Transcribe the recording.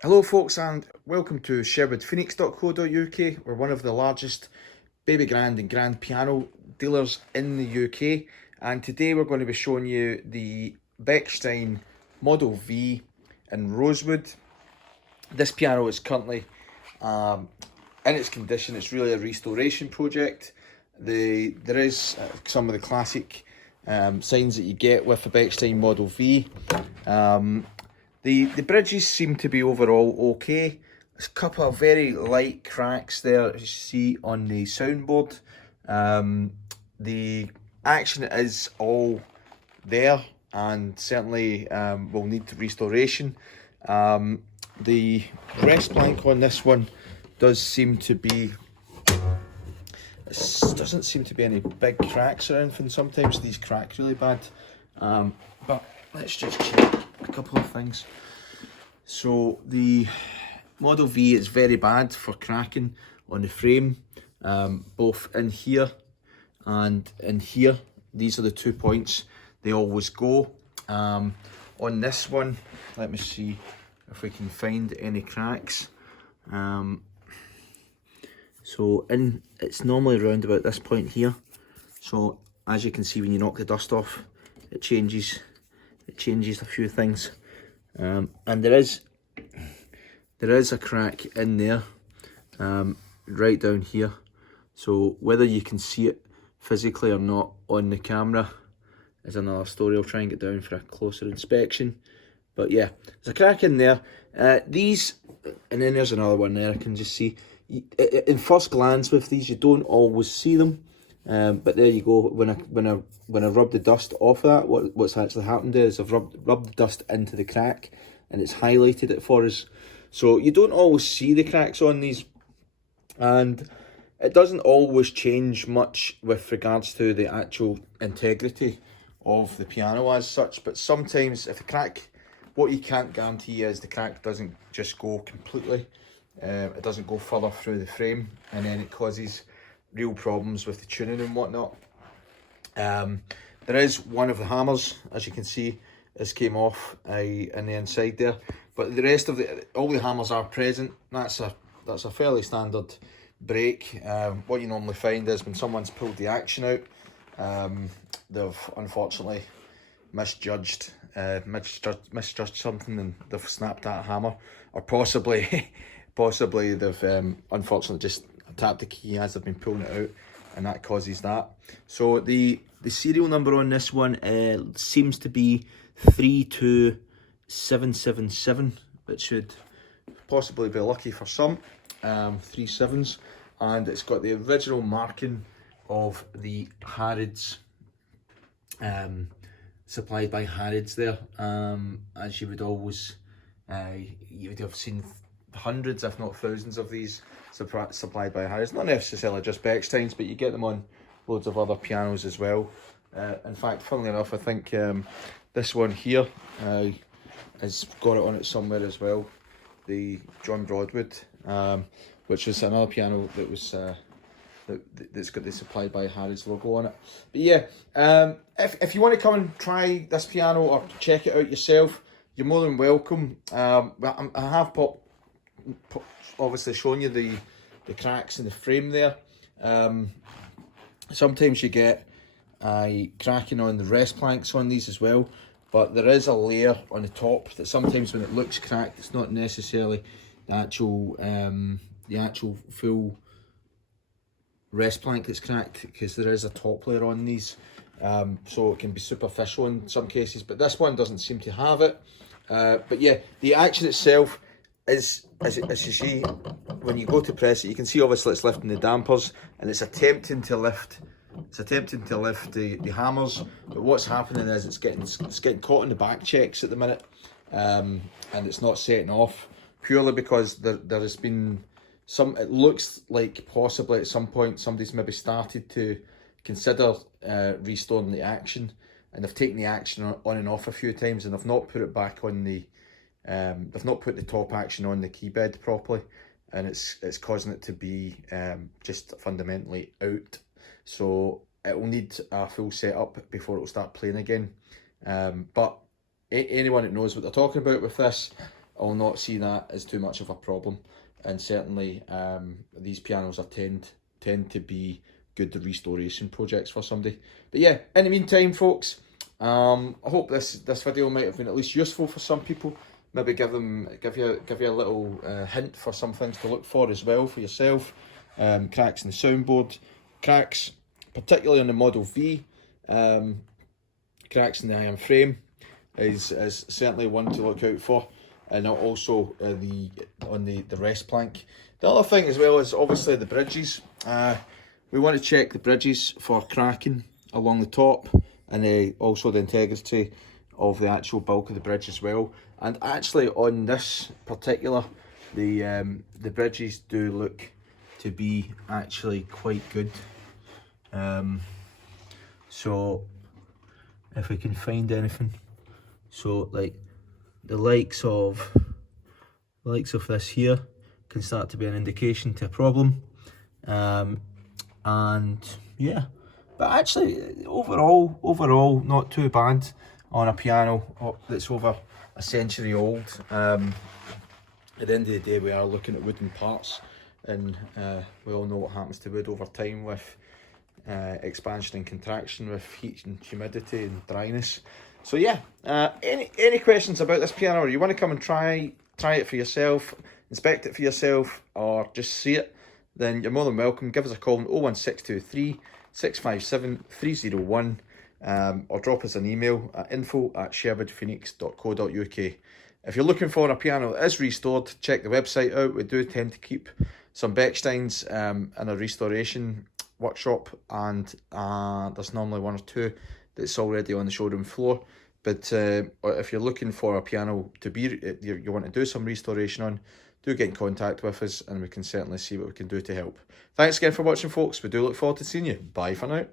Hello folks and welcome to sherwoodphoenix.co.uk. We're one of the largest baby grand and grand piano dealers in the UK, and today we're going to be showing you the Bechstein Model V in Rosewood. This piano is currently in its condition. It's really a restoration project. There is some of the classic signs that you get with a Bechstein Model V. The bridges seem to be overall okay. There's a couple of very light cracks there, as you see on the soundboard. The action is all there and certainly will need restoration. The rest plank on this one doesn't seem to be any big cracks or anything. Sometimes these crack really bad, but let's just check a couple of things. So the Model V is very bad for cracking on the frame, both in here and in here. These are the 2 points they always go. On this one, let me see if we can find any cracks. So it's normally around about this point here. So as you can see, when you knock the dust off, it changes a few things. And there is a crack in there, right down here. So whether you can see it physically or not on the camera is another story. I'll try and get down for a closer inspection. But yeah, there's a crack in there. These, and then there's another one there I can just see. In first glance with these, you don't always see them. But there you go. When I rub the dust off of that, what's actually happened is I've rubbed the dust into the crack, and it's highlighted it for us. So you don't always see the cracks on these, and it doesn't always change much with regards to the actual integrity of the piano as such. But sometimes if the crack, what you can't guarantee is the crack doesn't just go completely. It doesn't go further through the frame, and then it causes real problems with the tuning and whatnot. There is one of the hammers, as you can see, this came off in the inside there, but the rest of all the hammers are present. That's a fairly standard break. What you normally find is when someone's pulled the action out, they've unfortunately misjudged something and they've snapped that hammer, or possibly they've unfortunately just tapped the key as they've been pulling it out, and that causes that. So the serial number on this one seems to be 32777, which should possibly be lucky for some. 3 sevens, and it's got the original marking of the Harrods, supplied by Harrods there. As you would always, you would have seen hundreds if not thousands of these supplied by Harrods, not necessarily just Bechstein's, but you get them on loads of other pianos as well. In fact, funnily enough, I think this one here has got it on it somewhere as well, the John Broadwood, which is another piano that was that's got the supplied by Harrods logo on it. But yeah, if you want to come and try this piano or check it out yourself, you're more than welcome. I have obviously shown you the cracks in the frame there. Sometimes you get cracking on the rest planks on these as well, but there is a layer on the top that sometimes when it looks cracked, it's not necessarily the actual full rest plank that's cracked, because there is a top layer on these, so it can be superficial in some cases, but this one doesn't seem to have it. But yeah, the action itself is, as you see, when you go to press it, you can see obviously it's lifting the dampers, and it's attempting to lift the hammers, but what's happening is it's getting caught in the back checks at the minute, and it's not setting off, purely because there has been it looks like possibly at some point somebody's maybe started to consider restoring the action, and they've taken the action on and off a few times, and they've not put it back on the they've not put the top action on the key bed properly, and it's causing it to be just fundamentally out. So it will need a full setup before it will start playing again. But anyone that knows what they're talking about with this, I'll not see that as too much of a problem. And certainly these pianos tend to be good restoration projects for somebody. But yeah, in the meantime, folks, I hope this video might have been at least useful for some people. Maybe give you a little hint for some things to look for as well for yourself. Cracks in the soundboard, cracks particularly on the Model V, cracks in the iron frame is certainly one to look out for, and also on the rest plank. The other thing as well is obviously the bridges. We want to check the bridges for cracking along the top, and also the integrity of the actual bulk of the bridge as well. And actually on this particular, the bridges do look to be actually quite good. So if we can find anything, so like the likes of this here can start to be an indication to a problem. And yeah, but actually overall not too bad on a piano that's over a century old. At the end of the day, we are looking at wooden parts, and we all know what happens to wood over time with expansion and contraction, with heat and humidity and dryness. So yeah, any questions about this piano, or you want to come and try it for yourself, inspect it for yourself, or just see it, then you're more than welcome. Give us a call on 01623 657 301, or drop us an email at info@sherwoodphoenix.co.uk. If you're looking for a piano that is restored, check the website out. We do tend to keep some Bechsteins in a restoration workshop, and there's normally one or two that's already on the showroom floor. But if you're looking for a piano to be you want to do some restoration on, do get in contact with us, and we can certainly see what we can do to help. Thanks again for watching, folks. We do look forward to seeing you. Bye for now.